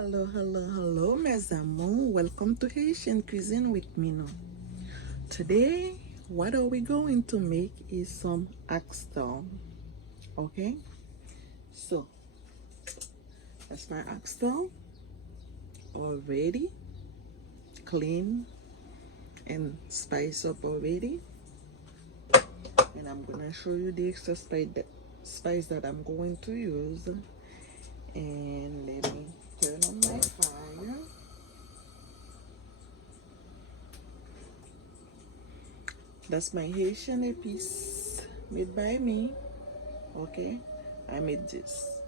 Hello, hello, hello, mes amours. Welcome to Haitian Cuisine with Mino. Today, what are we going to make is some oxtail. Okay, so that's my oxtail already clean and spiced up already. And I'm gonna show you the extra spice that I'm going to use. And let me turn on my fire. That's my Haitian épice made by me. Okay, I made this.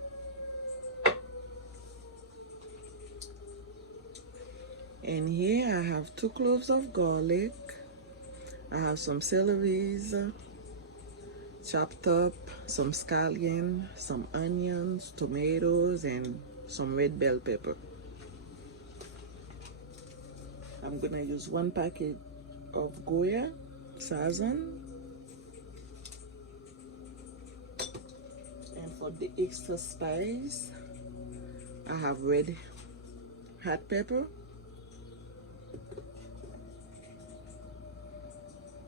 And here I have 2 cloves of garlic. I have some celeries chopped up, some scallion, some onions, tomatoes, and some red bell pepper. I'm gonna use 1 packet of Goya Sazon. And for the extra spice, I have red hot pepper,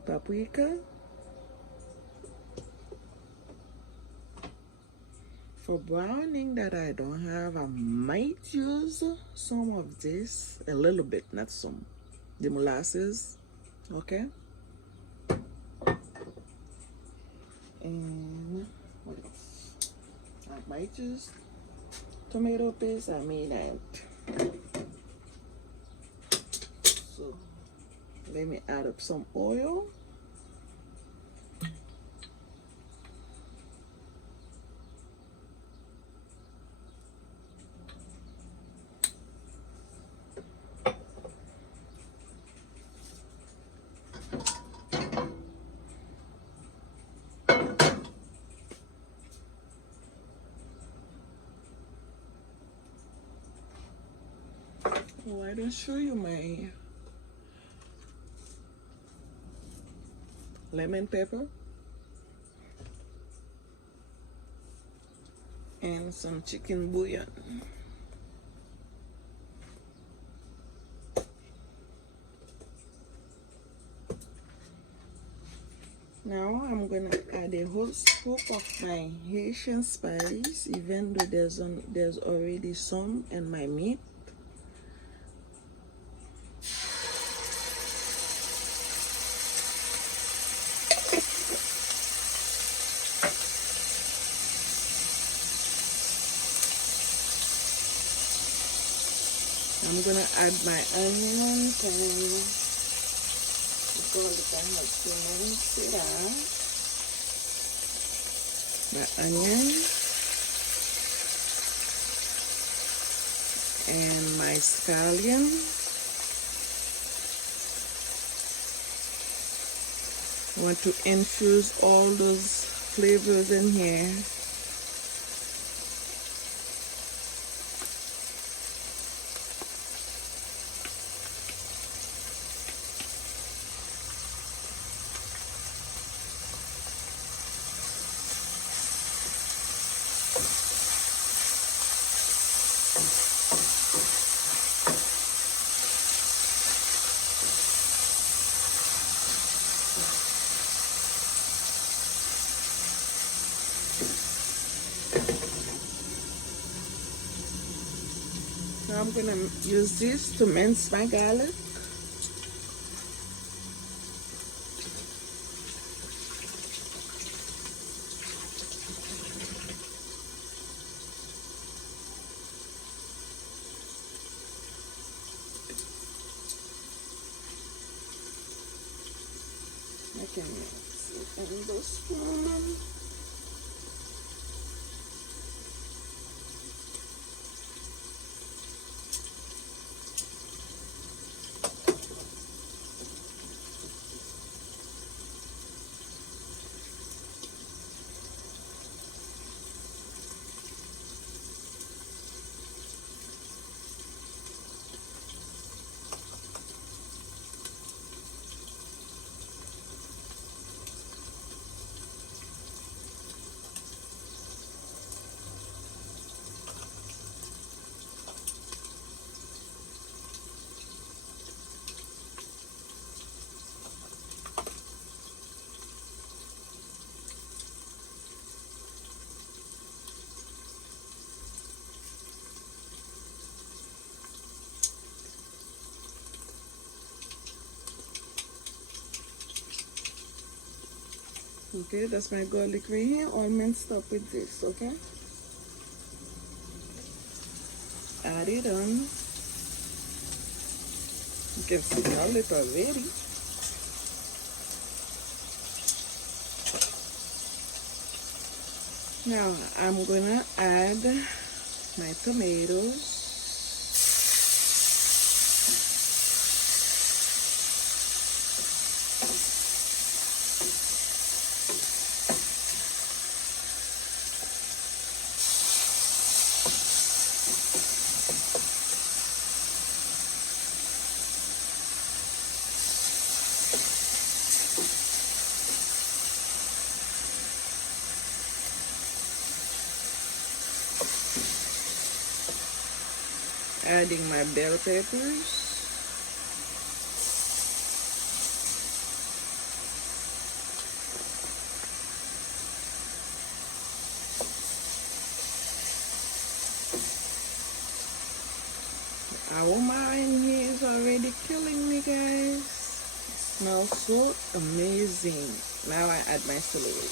paprika. For browning that I don't have, I might use some of this, a little bit, not some, the molasses, okay? And what else? I might use tomato paste. I may not. So let me add up some oil. Oh, I don't show you my lemon pepper and some chicken bouillon. Now I'm gonna add a whole scoop of my Haitian spice, even though there's already some in my meat. I'm gonna add my onions and garlic. I have to mince it out. My onion and my scallion. I want to infuse all those flavors in here. So I'm gonna use this to mince my garlic. I can mix it in the spoon. Okay, that's my garlic right here, all minced up with this, okay? Add it on. You can smell it already. Now I'm gonna add my tomatoes. Adding my bell peppers. Aroma in here is already killing me, guys. It smells so amazing. Now I add my celery.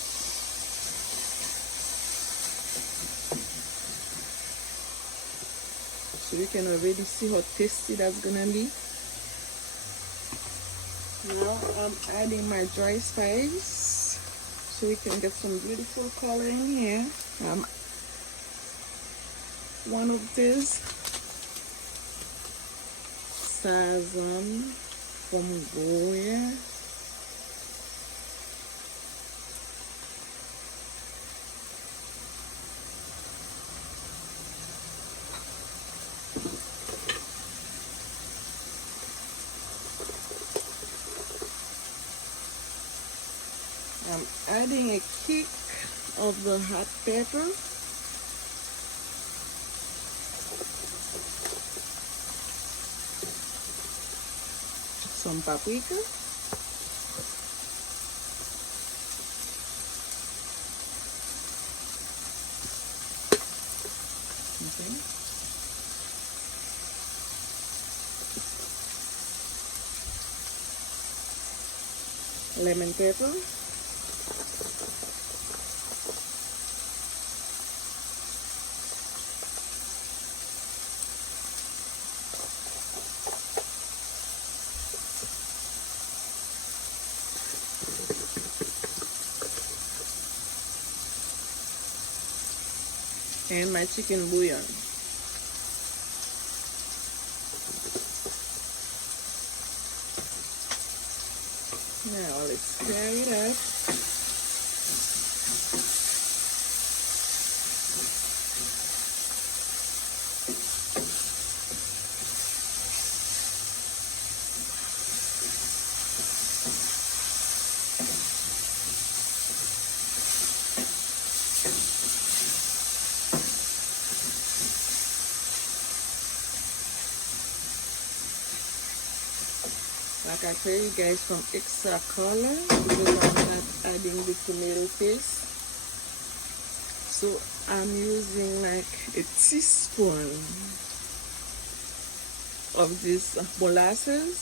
So you can already see how tasty that's gonna be. Now I'm adding my dry spice so we can get some beautiful color in here. One of these sazon from Goya. I'm adding a kick of the hot pepper. Some paprika. Okay. Lemon pepper. And my chicken bouillon. Now let's stir it up. Like I tell you guys, from extra color because I'm not adding the tomato paste. So I'm using like a teaspoon of this molasses.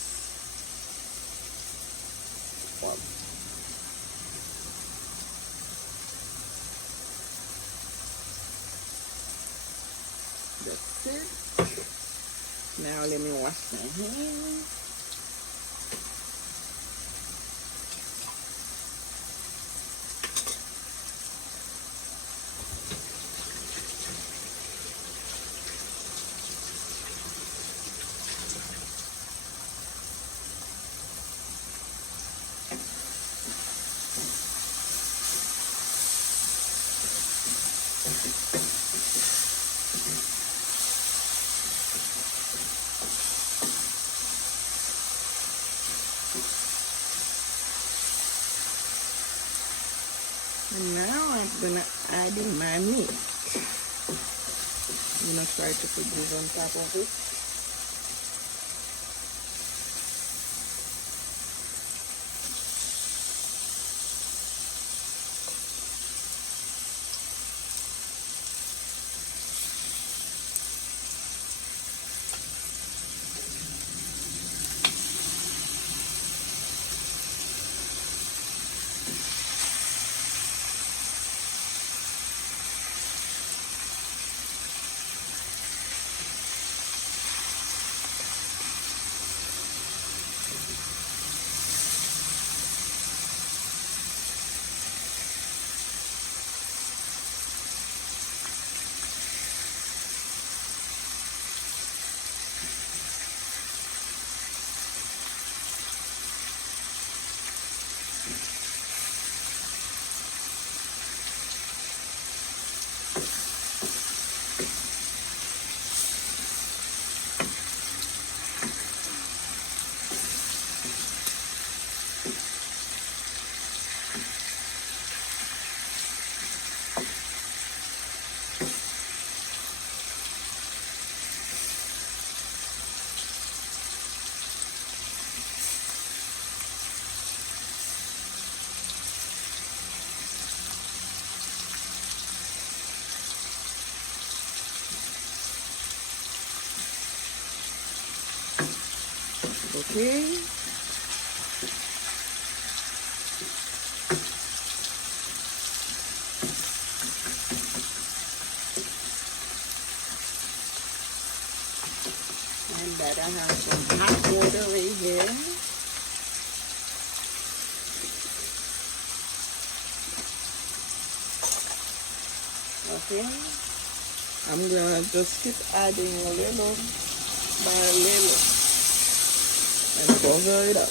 That's it. Now let me wash my hands. And now I'm gonna add in my meat. I'm gonna try to put this on top of it. Okay. And that I have some hot water right here. Okay. I'm gonna just keep adding a little by a little and cover it up.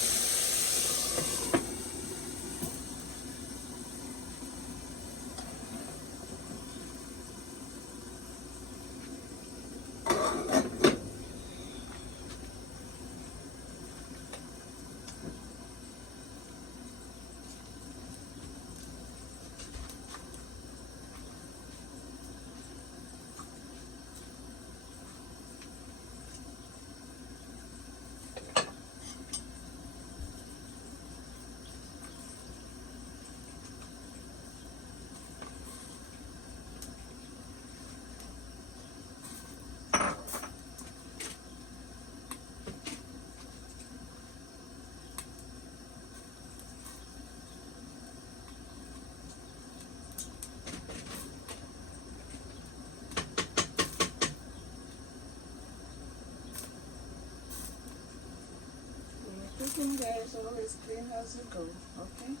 Cooking, guys, always clean as you go. Okay.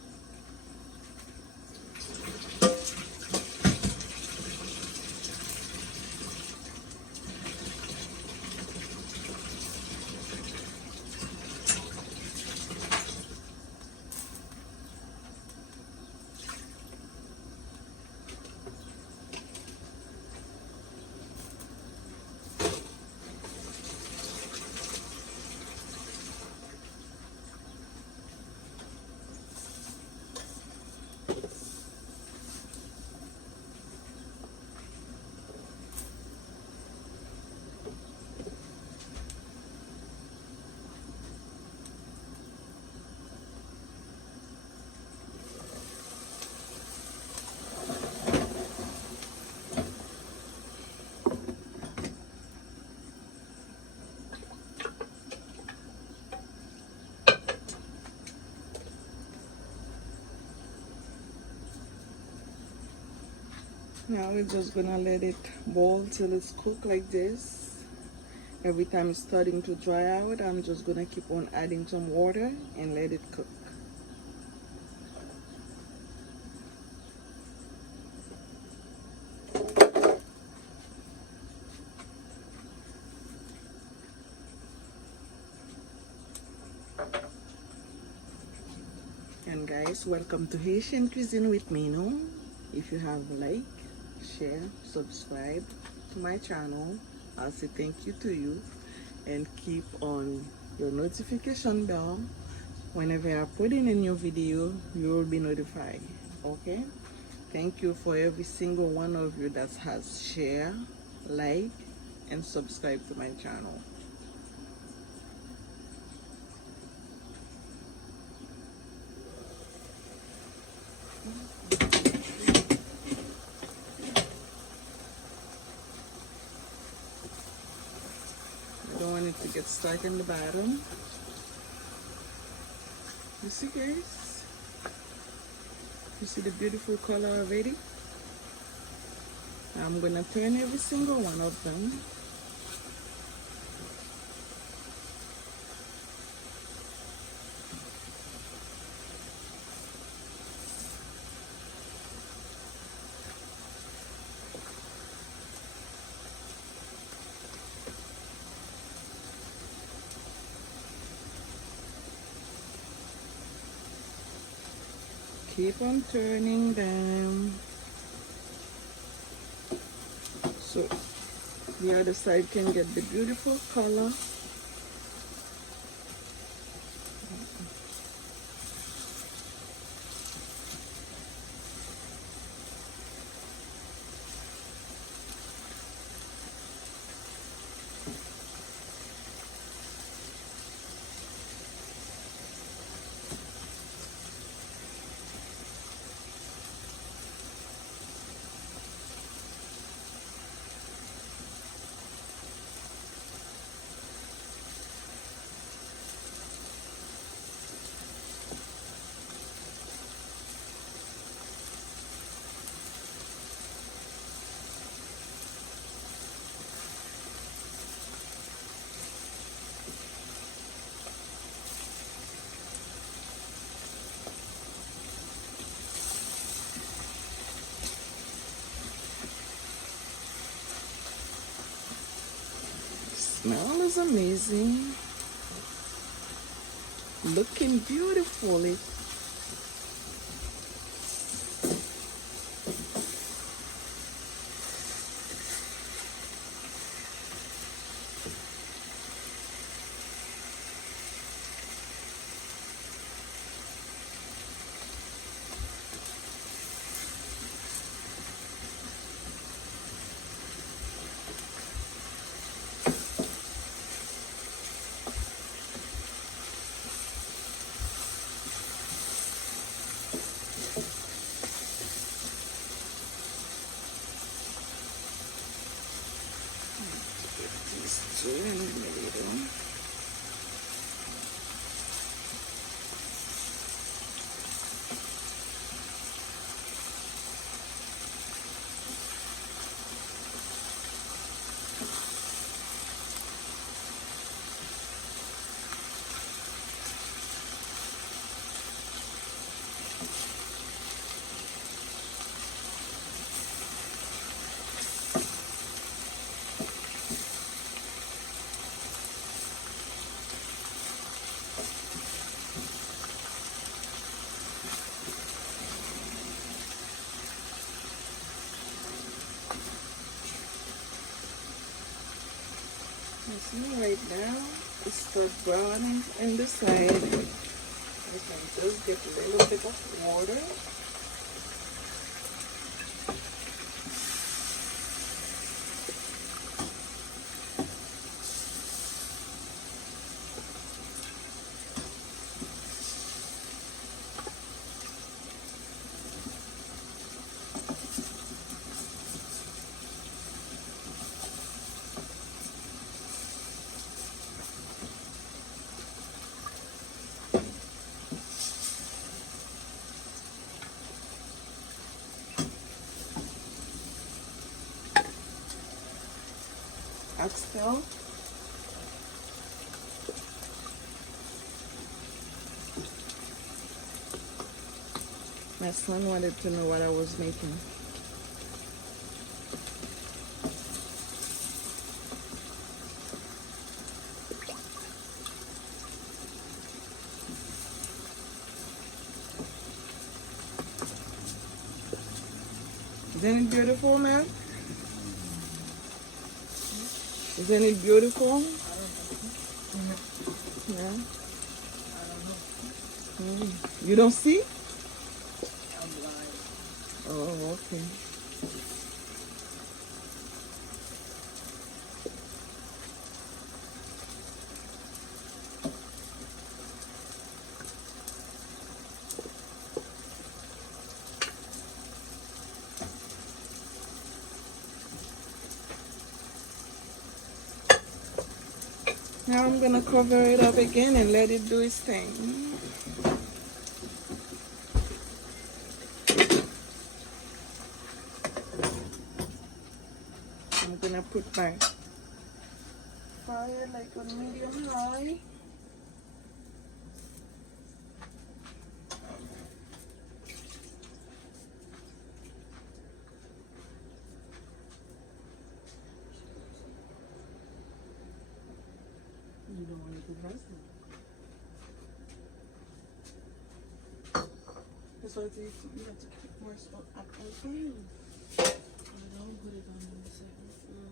Now we're just gonna let it boil till it's cooked like this. Every time it's starting to dry out, I'm just gonna keep on adding some water and let it cook. And guys, welcome to Haitian Cuisine with Mino. If you have like, share, subscribe to my channel, I'll say thank you to you, and keep on your notification bell. Whenever I put in a new video, you will be notified. Okay, thank you for every single one of you that has share, like, and subscribe to my channel. I don't want it to get stuck in the bottom. You see, guys? You see the beautiful color already? I'm gonna turn every single one of them. Keep on turning them so the other side can get the beautiful color. smell is amazing. Looking beautifully. These two in the middle. You see right now, it start browning in the side. I can just get a little bit of water. Oxtail. My son wanted to know what I was making. Isn't it beautiful, man? Isn't it beautiful? Yeah. You don't see? Oh, okay. Now I'm gonna cover it up again and let it do its thing. I'm gonna put my fire like on medium high. You don't want to do rice. That's why you have to keep more stuff at the time. I don't put it on the second floor.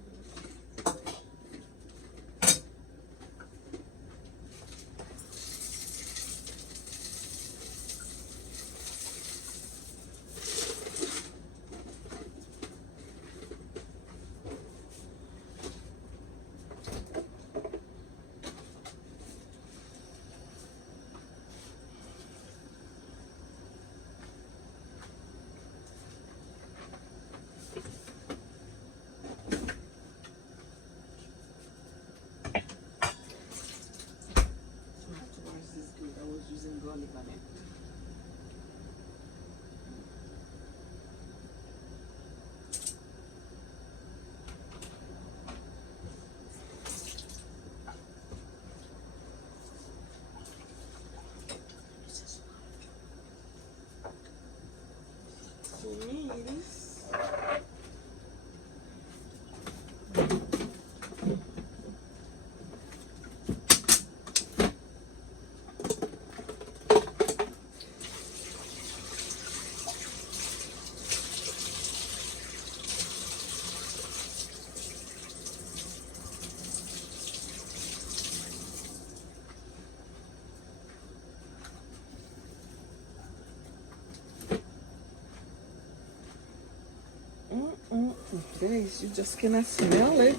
guys, you just cannot smell it,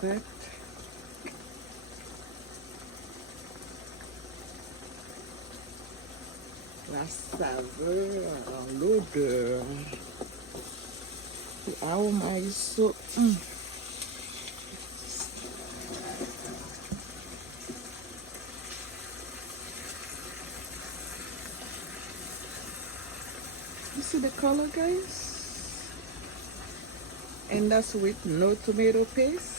but la saveur, l'odeur, the aroma is so You see the color, guys? And that's with no tomato paste.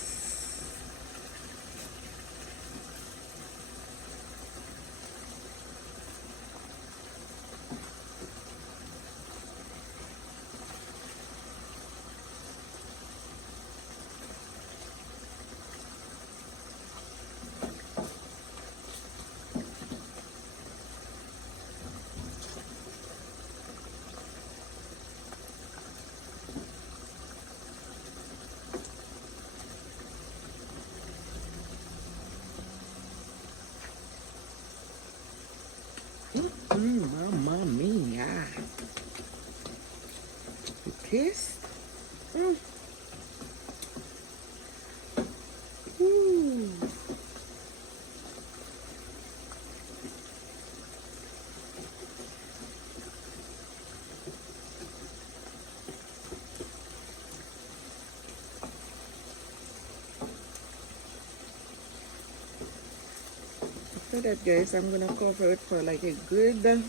Mamma mia. The taste. Ooh. After that, guys, I'm gonna cover it for like a good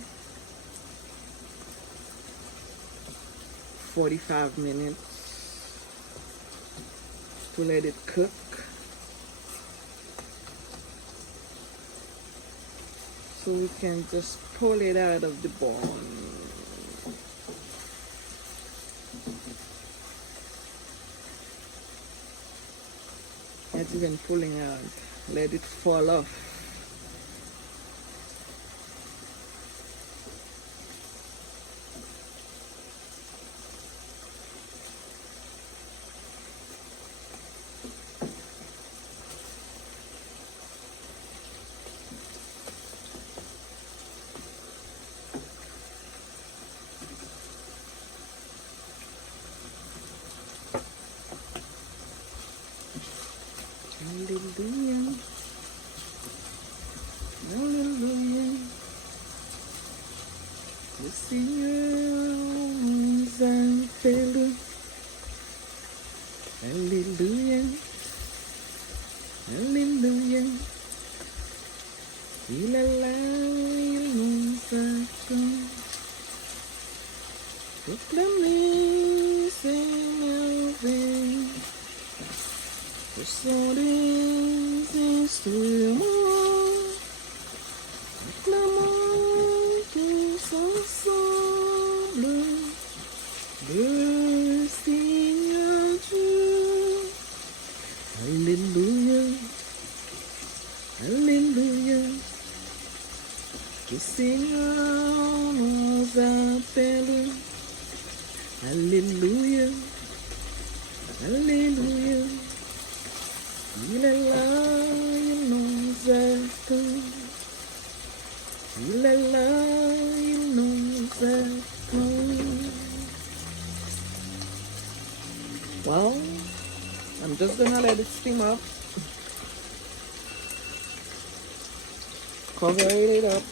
45 minutes to let it cook. So we can just pull it out of the bone. Not even pulling out, let it fall off. Hallelujah. Hallelujah. Le Seigneur nous appelle. Hallelujah. Hallelujah. Il est là, il nous attend. Proclamer ses merveilles. Ce sont des instruments. Acclamons tous ensemble le Seigneur Dieu. Alléluia. Alléluia. Le Seigneur nous appelle. Alléluia. Alléluia. Il est là, il nous attend. Il est là, il nous attend. Well, I'm just gonna let it steam up. Cover it up.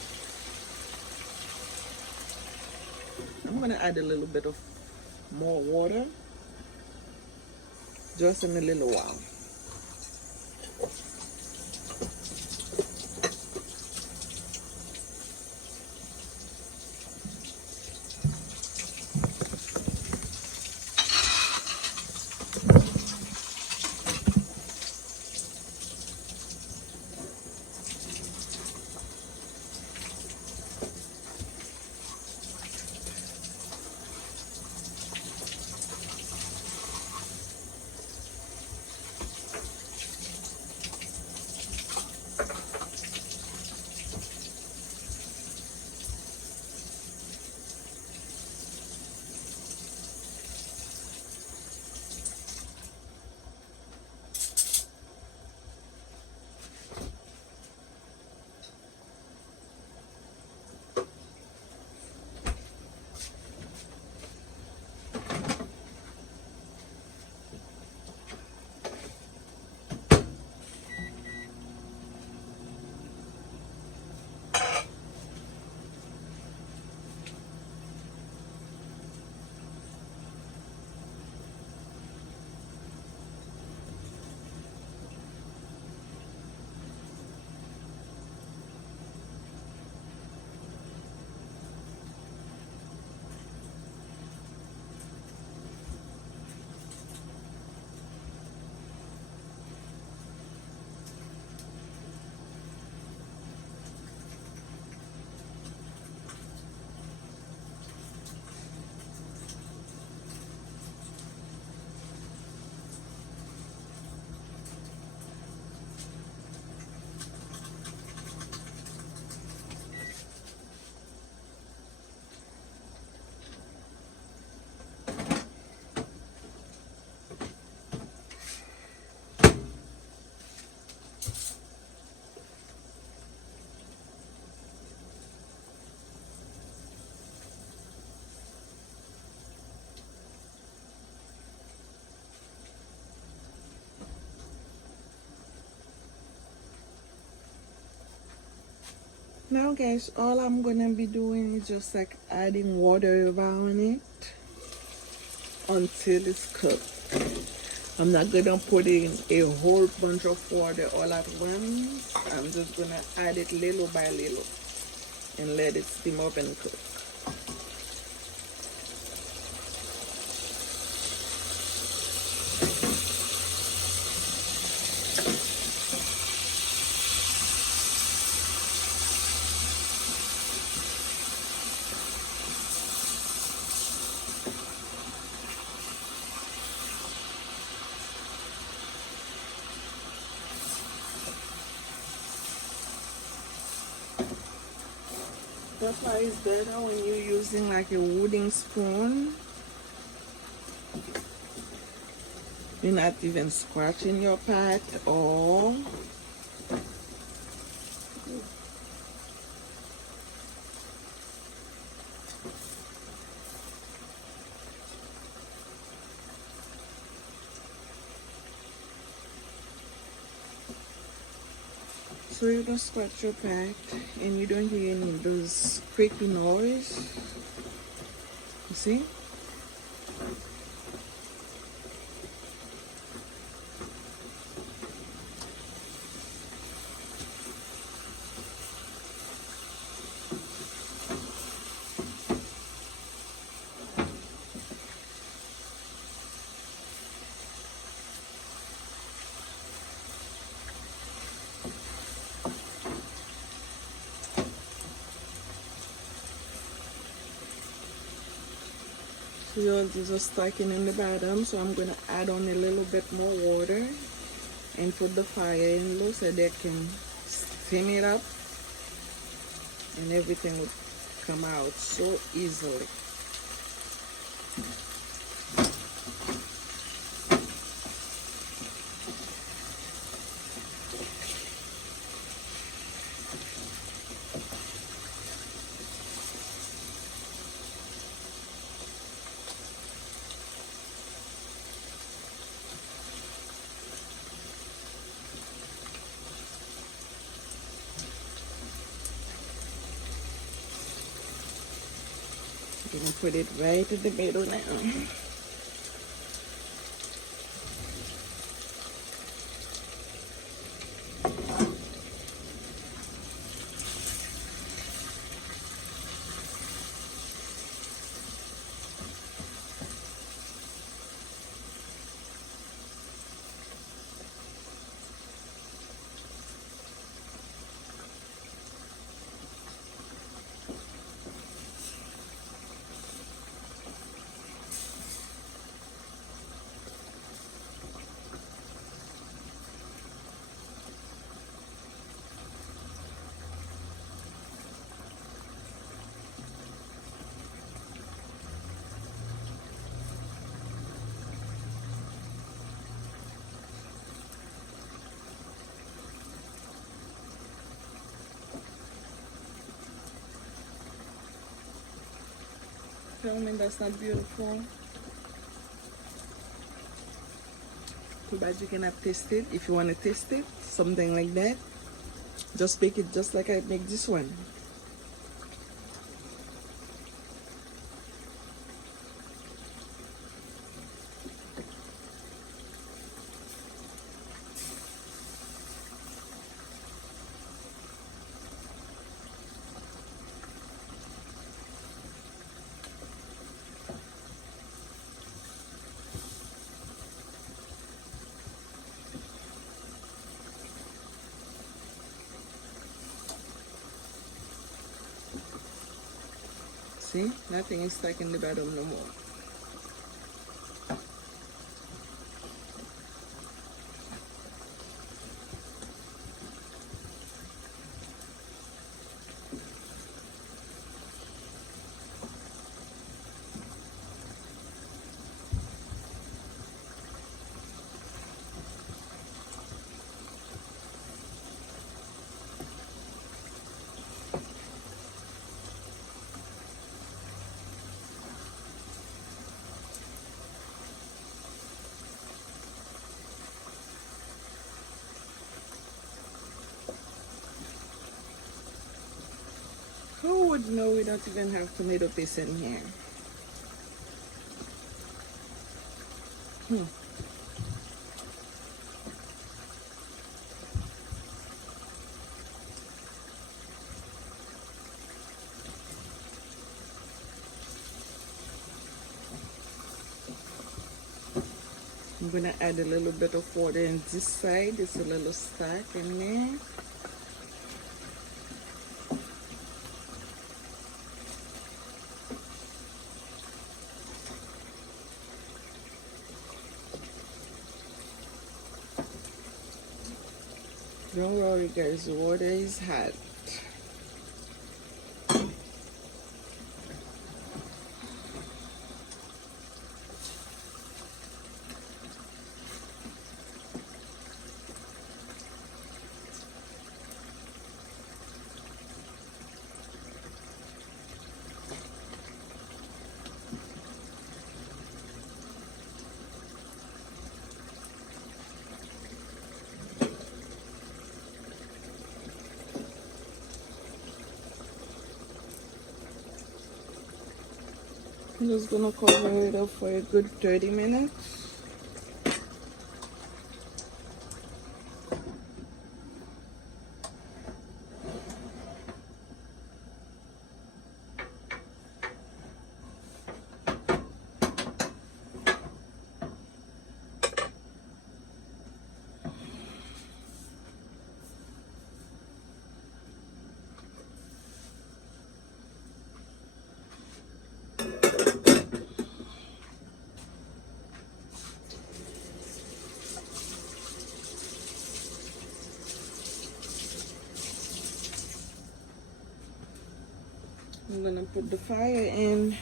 I'm gonna add a little bit of more water just in a little while. Now guys, all I'm gonna be doing is just like adding water around it until it's cooked. I'm not gonna put in a whole bunch of water all at once. I'm just gonna add it little by little and let it steam up and cook. That's why it's better when you're using like a wooden spoon. You're not even scratching your pot or so you don't scratch your pot and you don't hear any of those creaky noise. You see? So yours is just stacking in the bottom, so I'm gonna add on a little bit more water and put the fire in low so they can steam it up and everything would come out so easily. I'm gonna put it right in the middle now. Tell me that's not beautiful. Too bad you cannot taste it. If you want to taste it, something like that, just make it just like I make this one. See, nothing is stuck in the bottom no more. Who would know we don't even have tomato paste in here? Hmm. I'm gonna add a little bit of water in this side. It's a little stack in there. Don't worry guys, the water is hot. I'm just gonna cover it up for a good 30 minutes. I'm gonna put the fire in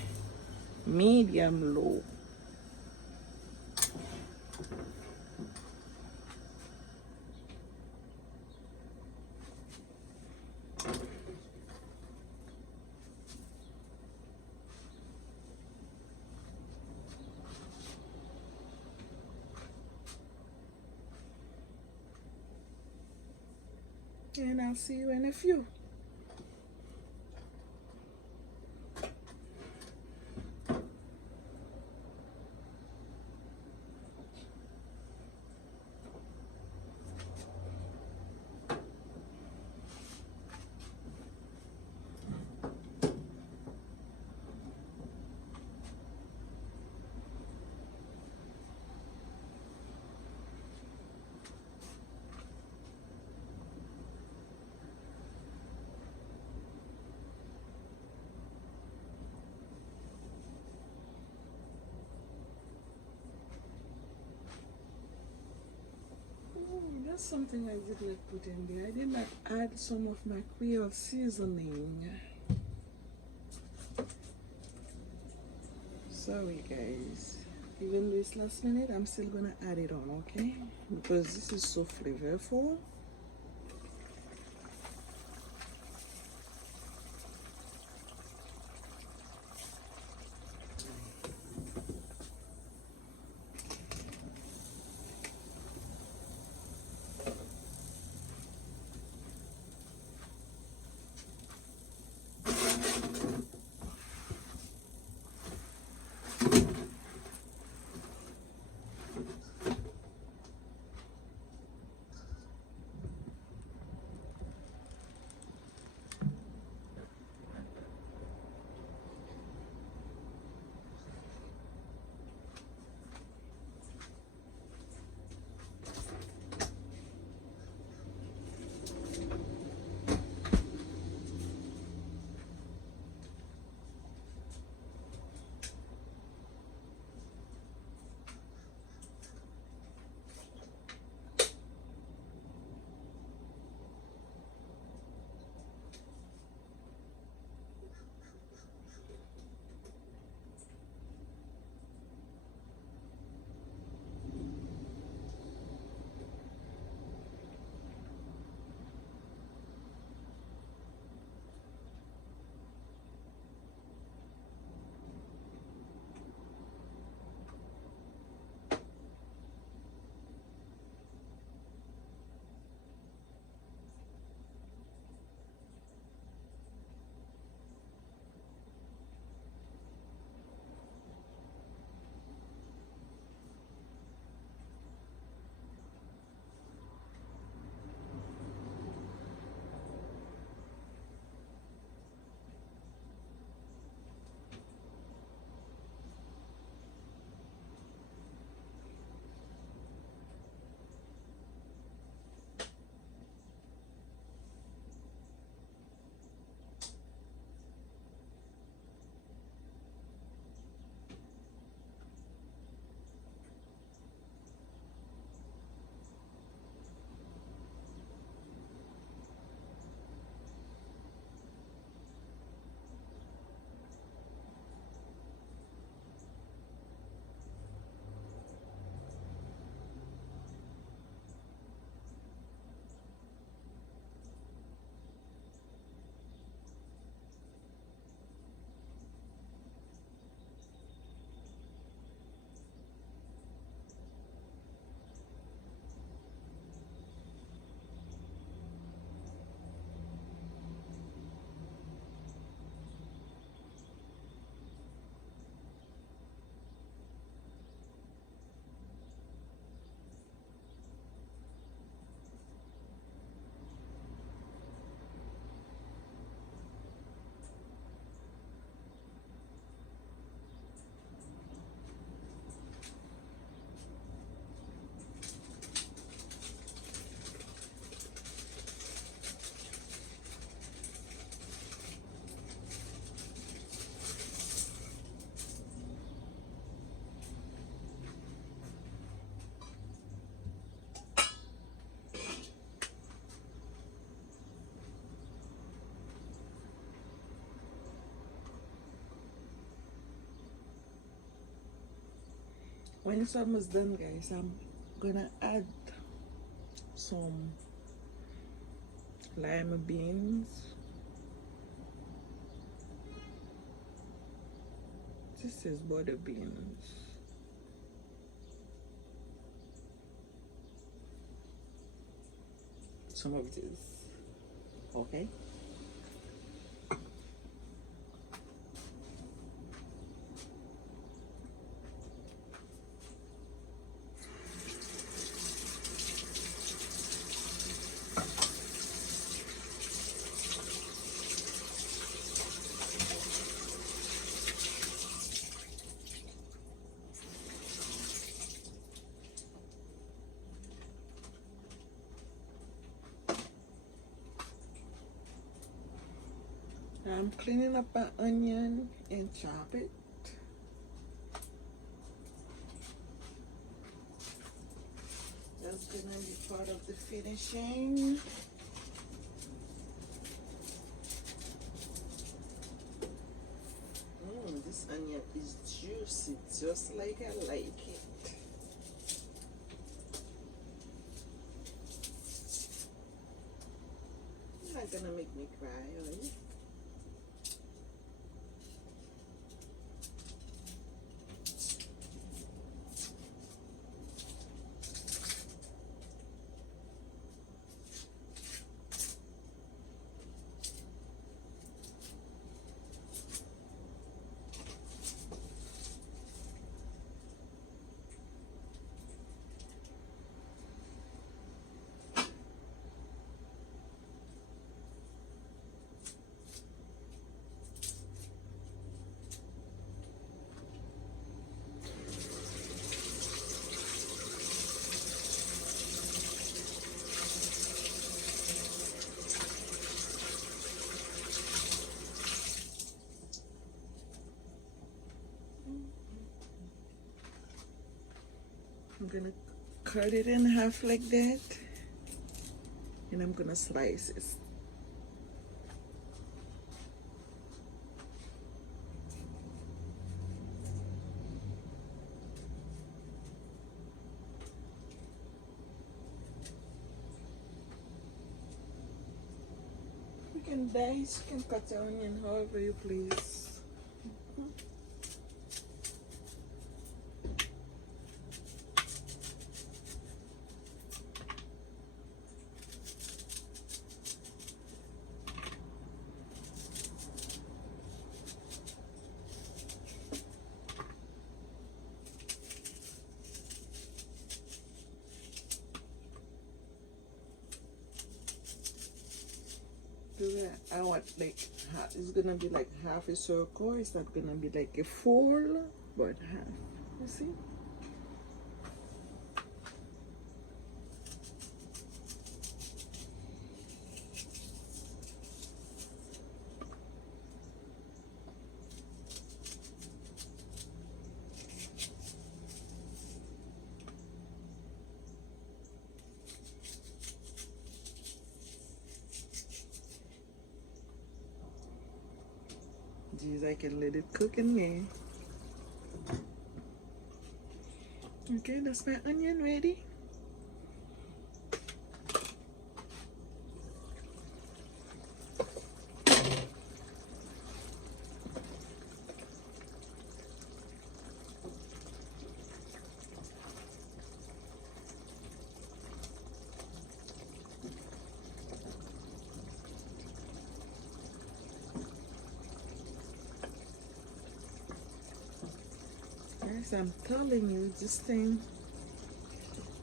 medium low. And I'll see you in a few. Oh, that's something I did not put in there. I did not add some of my Creole seasoning. Sorry guys. Even though it's last minute, I'm still gonna add it on, okay? Because this is so flavorful. When it's almost done, guys, I'm gonna add some lima beans. This is butter beans. Some of this, okay? I'm cleaning up an onion and chop it. That's gonna be part of the finishing. This onion is juicy, just like I like it. You're not gonna make me cry, are you? I'm gonna cut it in half like that, and I'm gonna slice it. You can dice, you can cut the onion however you please. I want like it's gonna be like half a circle. It's not gonna be like a full, but half. You see? Geez, I can let it cook in there. Okay, that's my onion ready. Guys, I'm telling you, this thing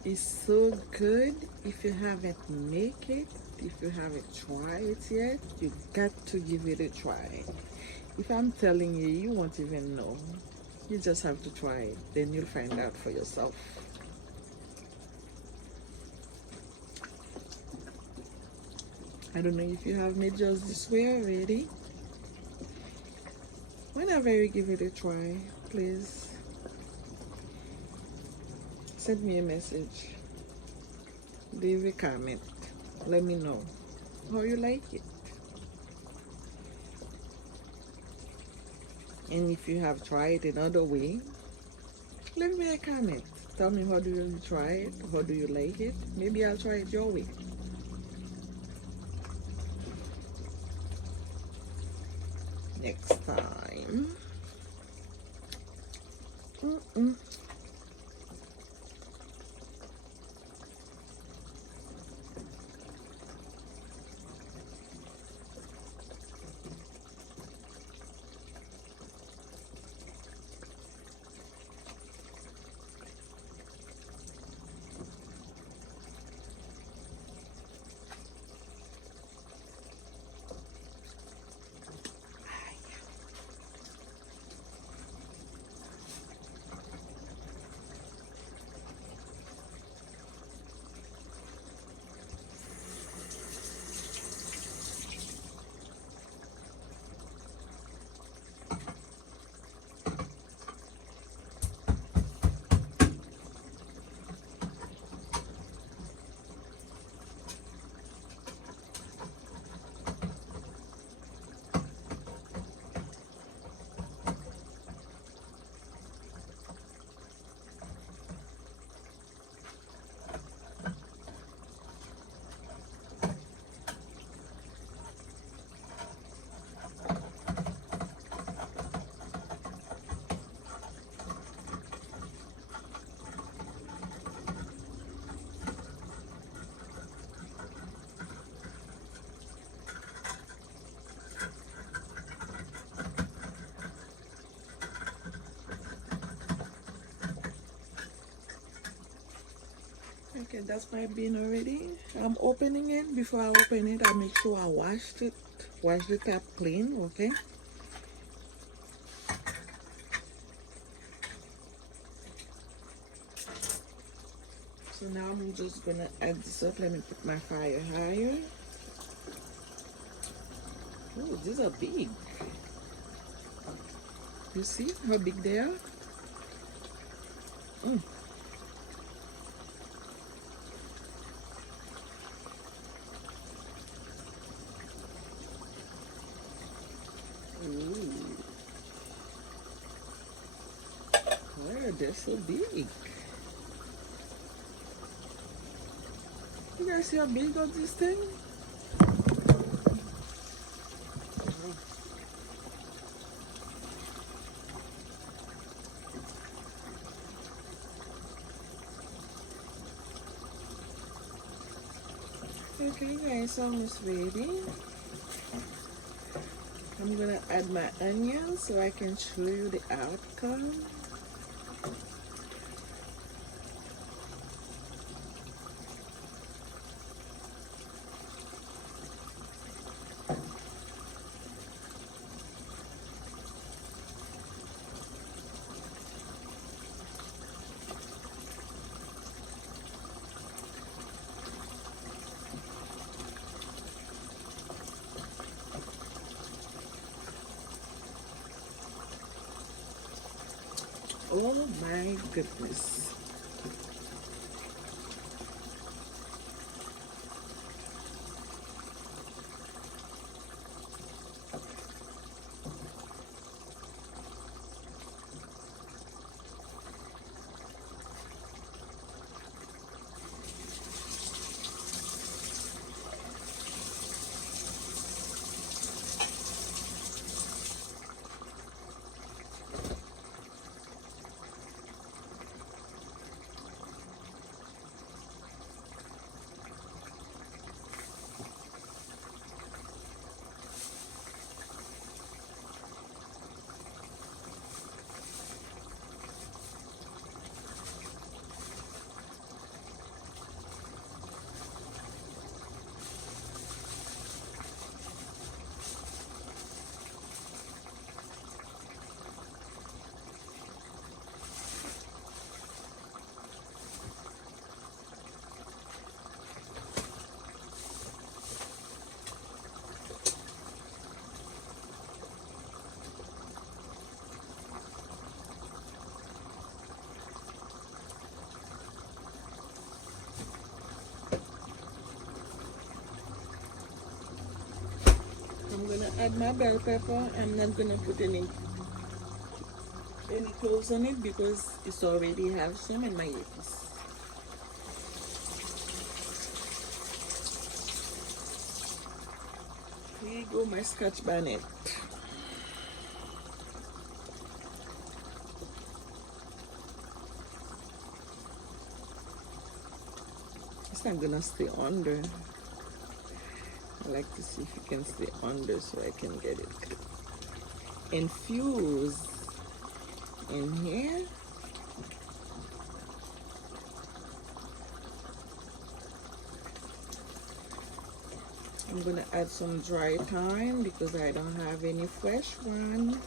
is so good. If you haven't made it, if you haven't tried it yet, you got to give it a try. If I'm telling you, you won't even know. You just have to try it, then you'll find out for yourself. I don't know if you have made yours this way already. Whenever you give it a try, please send me a message, leave a comment, let me know how you like it. And if you have tried another way, Leave me a comment. Tell me how do you try it? How do you like it? Maybe I'll try it your way. Next time. Mm-mm. Okay, that's my bean already. I'm opening it. Before I open it, I make sure I washed it. Wash the tap clean, okay? So now I'm just gonna add this up. Let me put my fire higher. Oh, these are big. You see how big they are? Mm. Ooh. Oh, they're so big. You guys see how big of this thing? Okay guys, almost ready. I'm gonna add my onions so I can show you the outcome. Oh my goodness. I'm gonna add my bell pepper. I'm not gonna put any any clothes on it because it's already have some in my earpiece. Here you go, my Scotch bonnet. It's not gonna stay under. I like to see if it can stay under so I can get it infused in here. I'm gonna add some dry thyme because I don't have any fresh one.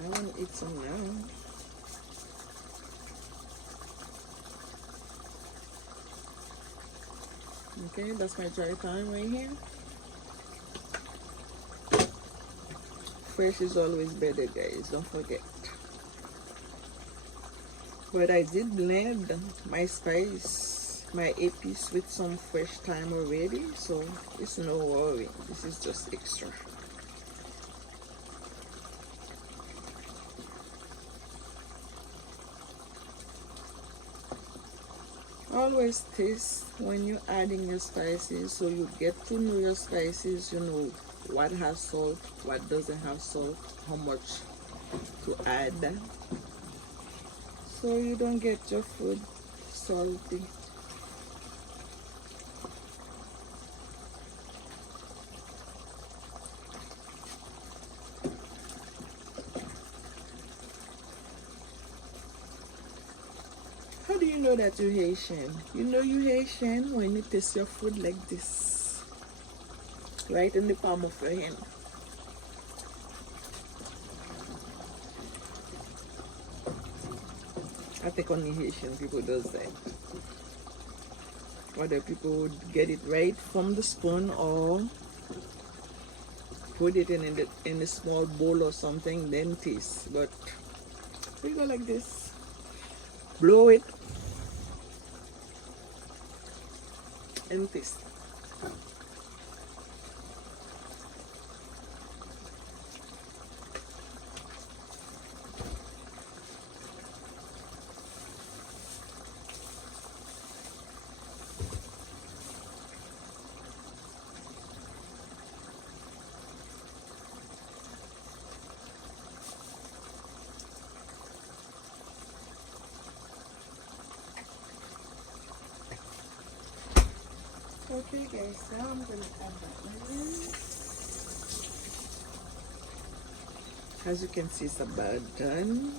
I want to eat some now. Okay, that's my dry thyme right here. Fresh is always better, guys, don't forget. But I did blend my spice, my epice with some fresh thyme already, so it's no worry. This is just extra. Always taste when you're adding your spices so you get to know your spices. You know what has salt, what doesn't have salt, how much to add, so you don't get your food salty. How do you know that you're Haitian? You know you're Haitian when you taste your food like this, right in the palm of your hand. I think only Haitian people does that. Other people would get it right from the spoon or put it in a small bowl or something, then taste. But we go like this. Blow it and taste. Okay guys, now I'm gonna add that onion. As you can see, it's about done.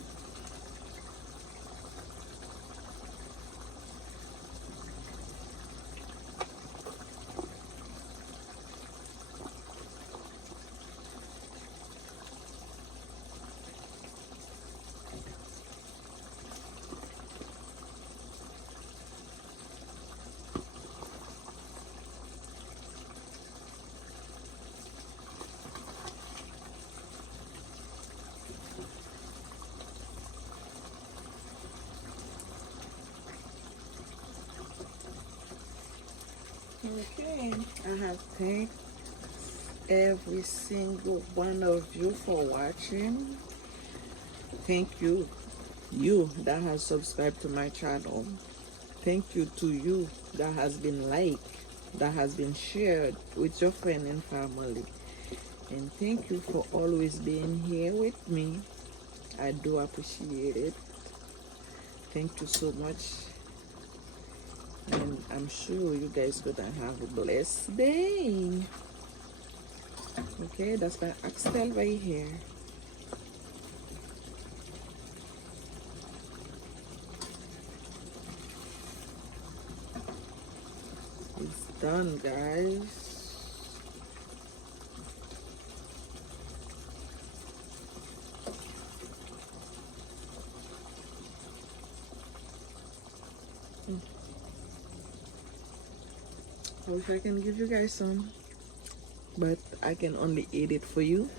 Okay, I have thanked every single one of you for watching. Thank you, you that has subscribed to my channel. Thank you to you that has been liked, that has been shared with your friend and family. And thank you for always being here with me. I do appreciate it. Thank you so much. And I'm sure you guys gonna have a blessed day. Okay, that's my oxtail right here. It's done, guys. I wish I can give you guys some, but I can only eat it for you.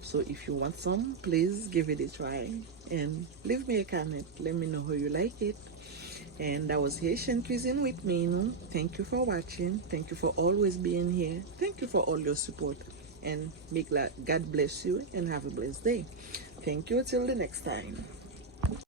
So if you want some, please give it a try and leave me a comment. Let me know how you like it. And that was Haitian Cuisine with Mino. Thank you for watching. Thank you for always being here. Thank you for all your support. And may God bless you and have a blessed day. Thank you till the next time.